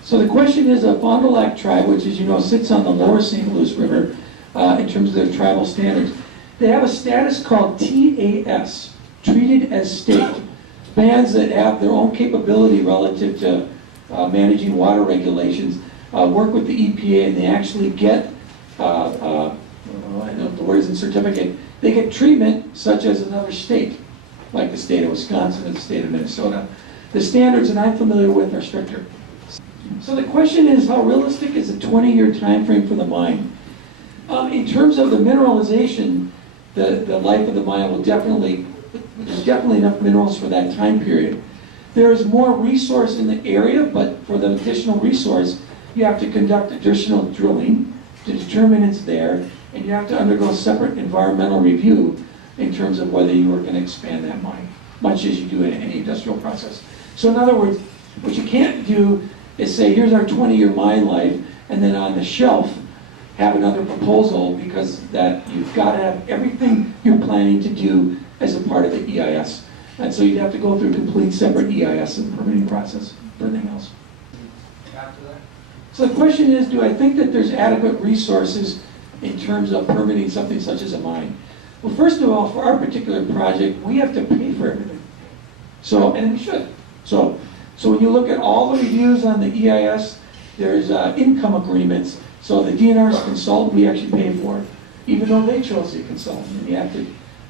So the question is, Fond du Lac tribe, which as you know sits on the lower St. Louis River in terms of their tribal standards, they have a status called TAS, treated as state. Bands that have their own capability relative to managing water regulations work with the EPA, and they actually get, I don't know the words in certificate, they get treatment such as another state, like the state of Wisconsin or the state of Minnesota. The standards that I'm familiar with are stricter. So the question is, how realistic is a 20-year time frame for the mine? In terms of the mineralization, the life of the mine will there's definitely enough minerals for that time period. There is more resource in the area, but for the additional resource, you have to conduct additional drilling to determine it's there, and you have to undergo separate environmental review in terms of whether you are going to expand that mine, much as you do in any industrial process. So in other words, what you can't do is say, here's our 20-year mine life, and then on the shelf, have another proposal, because that you've got to have everything you're planning to do as a part of the EIS. And so you'd have to go through a complete separate EIS and permitting process for everything else. So the question is, do I think that there's adequate resources in terms of permitting something such as a mine? Well, first of all, for our particular project, we have to pay for everything. So, and we should. So when you look at all the reviews on the EIS, there's income agreements. So the DNR's consultant, we actually pay for, even though they chose the consultant. And you have to,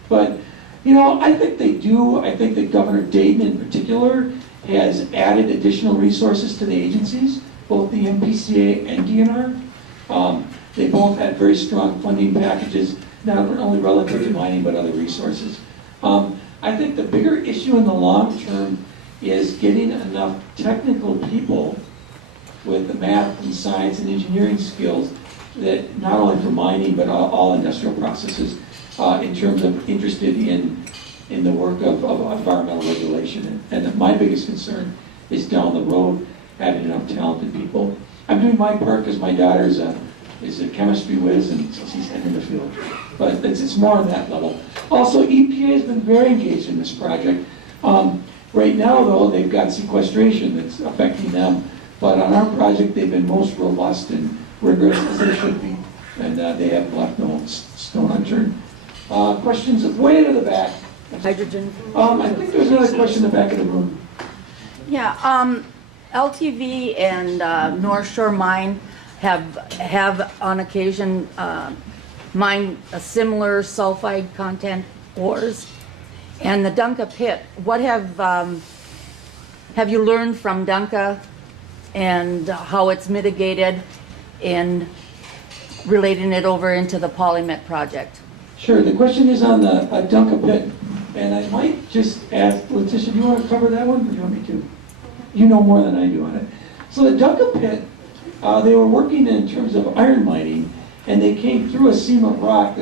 but, you know, I think they do. I think that Governor Dayton in particular has added additional resources to the agencies, both the MPCA and DNR. They both had very strong funding packages, not only relative to mining, but other resources. I think the bigger issue in the long term is getting enough technical people with the math and science and engineering skills that not only for mining, but all industrial processes in terms of interested in the work of environmental regulation. And my biggest concern is down the road having enough talented people. I'm doing my part because my daughter is a chemistry whiz, and so she's heading in the field. But it's more on that level. Also, EPA has been very engaged in this project. Right now, though, they've got sequestration that's affecting them. But on our project, they've been most robust and rigorous as they should be. And they have left no stone unturned. Questions way to the back. Hydrogen. I think there's another question in the back of the room. Yeah, LTV and North Shore Mine have on occasion mined a similar sulfide content ores. And the Dunca pit, what have you learned from Dunca and how it's mitigated in relating it over into the Polymet project? Sure, the question is on the Dunca pit. And I might just ask, Letitia, do you want to cover that one, or do you want me to? You know more than I do on it. So the Dunca pit, they were working in terms of iron mining, and they came through a seam of rock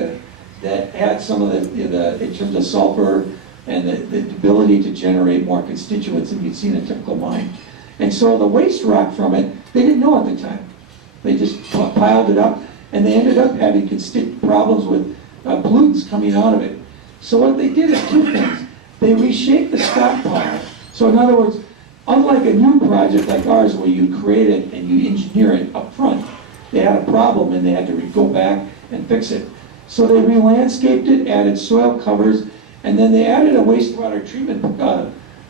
that had some of the in terms of sulfur and the ability to generate more constituents than you'd see in a typical mine. And so the waste rock from it, they didn't know at the time. They just piled it up, and they ended up having problems with pollutants coming out of it. So what they did is two things. They reshaped the stockpile. So in other words, unlike a new project like ours where you create it and you engineer it up front, they had a problem and they had to go back and fix it. So they re-landscaped it, added soil covers, and then they added a wastewater treatment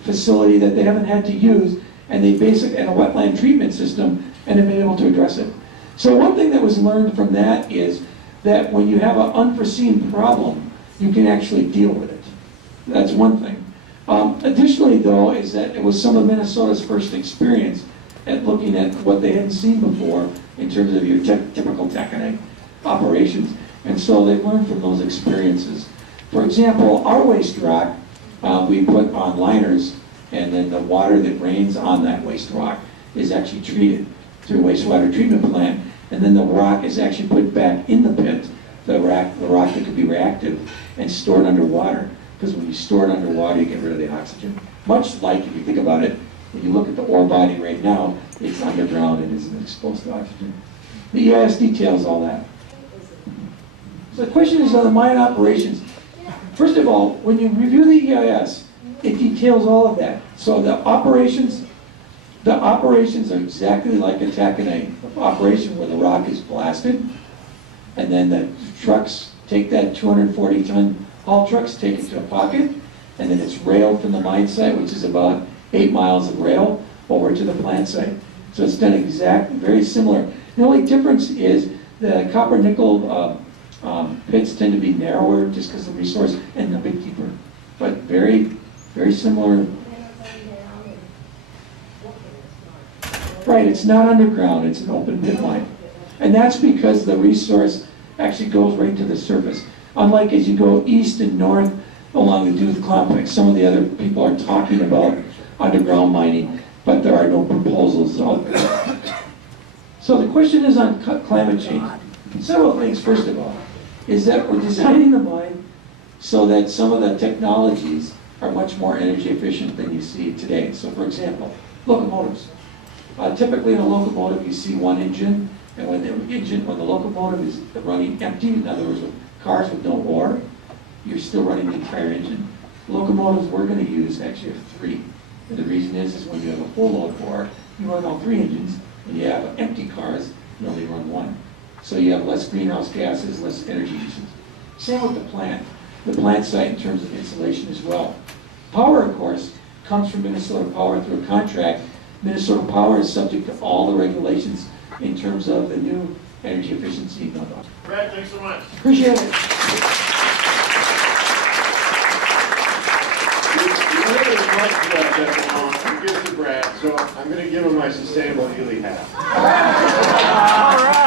facility that they haven't had to use, and and a wetland treatment system, and have been able to address it. So one thing that was learned from that is that when you have an unforeseen problem, you can actually deal with it. That's one thing. Additionally, though, is that it was some of Minnesota's first experience at looking at what they hadn't seen before in terms of your typical taconite operations. And so they learned from those experiences. For example, our waste rock, we put on liners, and then the water that rains on that waste rock is actually treated through a wastewater treatment plant, and then the rock is actually put back in the pit the rock that could be reactive and stored underwater. Because when you store it underwater, you get rid of the oxygen. Much like, if you think about it, when you look at the ore body right now, it's underground and isn't exposed to oxygen. The EIS details all that. So the question is on the mine operations. First of all, when you review the EIS, it details all of that. So the operations are exactly like a taconite operation where the rock is blasted, and then the trucks take that 240-ton haul trucks, take it to a pocket, and then it's railed from the mine site, which is about 8 miles of rail, over to the plant site. So it's done very similar. The only difference is the copper nickel pits tend to be narrower just because of the resource and a bit deeper, but very, very similar. Right, it's not underground, it's an open pit mine. And that's because the resource actually goes right to the surface. Unlike as you go east and north along the Duluth complex, some of the other people are talking about underground mining, but there are no proposals out there. So the question is on climate change. Several things, first of all, is that we're designing the mine so that some of the technologies are much more energy efficient than you see today. So for example, locomotives. Typically in a locomotive you see one engine, and when the locomotive is running empty, in other words with cars with no ore, you're still running the entire engine. Locomotives we're going to use actually have 3. And the reason is when you have a full load ore, you run all 3 engines. When you have empty cars, you only run 1. So you have less greenhouse gases, less energy usage. Same with the plant. The plant site in terms of insulation as well. Power, of course, comes from Minnesota Power through a contract. Minnesota Power is subject to all the regulations in terms of the new energy efficiency. Brad, thanks so much. Appreciate it. You heard as much that to give to Brad, so I'm going to give him my sustainable Ely hat. All right.